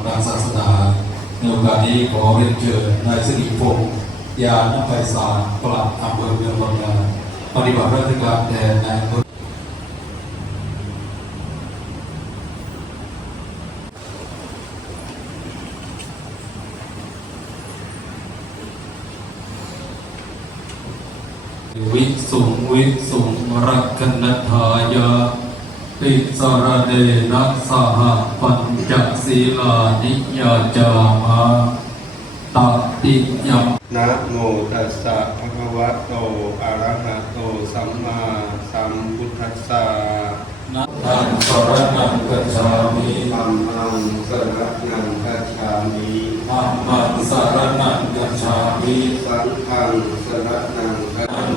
พระศาสนาในโอกาสนี้ขอเรียนเชิญนายสิริพงศ์ยานภัยศาลปลัดอำเภอเมืองบางนาปฏิบัติราชการแทนนายอำเภอวิสุงวิสุงรักขณทายา ติสารเดนะสหปัญจศีลานิยาจามาตติยัมนะโมตัสสะภะคะวะโตอะระหะโตสัมมาสัมพุทธัสสะนะทังสรนังกัจฉามิธัมมังสรณังคัจฉามิธัมมังสรนังกัจฉามิสังฆังสรณัง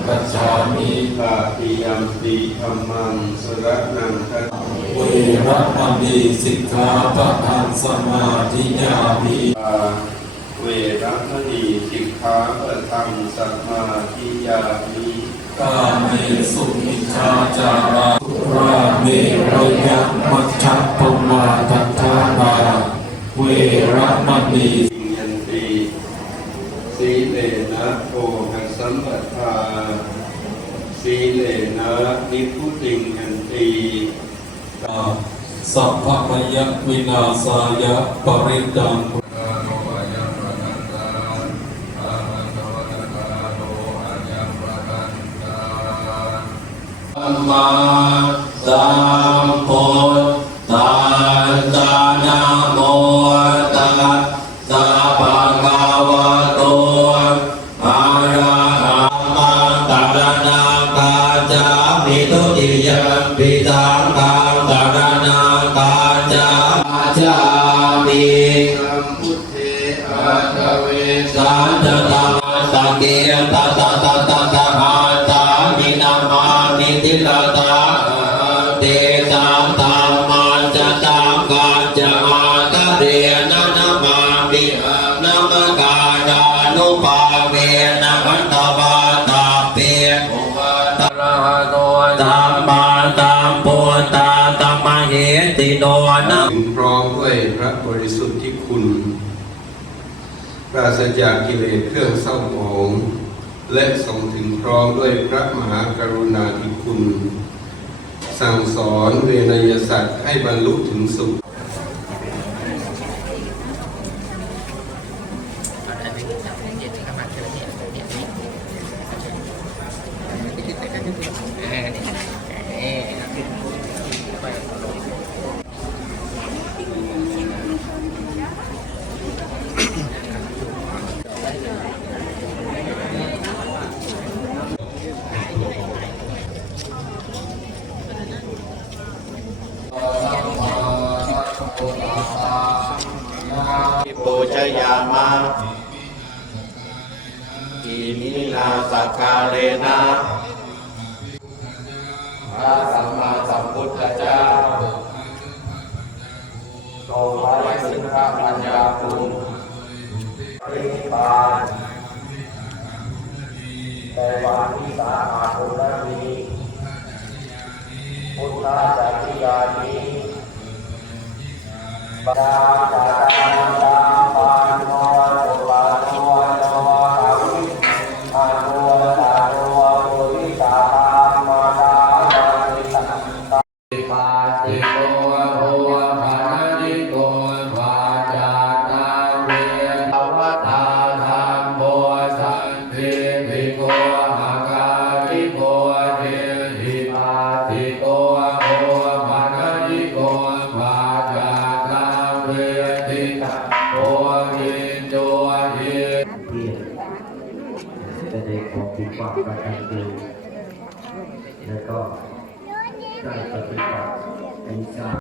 คัจจฉามิตาติยัมปิธัมมังสรณังคัจเวระมณีสิกขาปะทังสมาธิยามิเวรมณีสิกขาปะทังสัมาทิยามิกาเมสุมิชาจาราสุราเมรยะมัชฌัปมาทัฏฐานาเวระมณี สิงยันติสีเลนะโภคสัมปทา สีเลนะนิพพุติงยันติสัพพมยวินาสายะปริตังสัมมาสัมามิสัมพุทเทอาทเวสันตตาสังเกตตาตาตาตาหาตานินามานิติลตาเตสังธรรมันจะตังกัจจมาตะเรนะนะมามินะมกาดานุภาเวนะพันตบา ติโนนะถึงพร้อมด้วยพระบริสุทธิ์ที่คุณ ปราศจากกิเลสเครื่องเศร้าหมองและทรงถึงพร้อมด้วยพระมหากรุณาธิคุณ สั่งสอนเวนยสัตว์ให้บรรลุถึงสุข ปูชยามะอิมินาสักการเรนะพระสัมมาสัมพุทธเจ้าทรงไว้ซึ่งพระปัญญาคุณปรินิพพานในวันที่สาอาทุรนีพุทธาจักริยานี้ ป หิที่จะได้ของผิดหวังประกันตีแล้วก็ได้ปฏิบัติในสา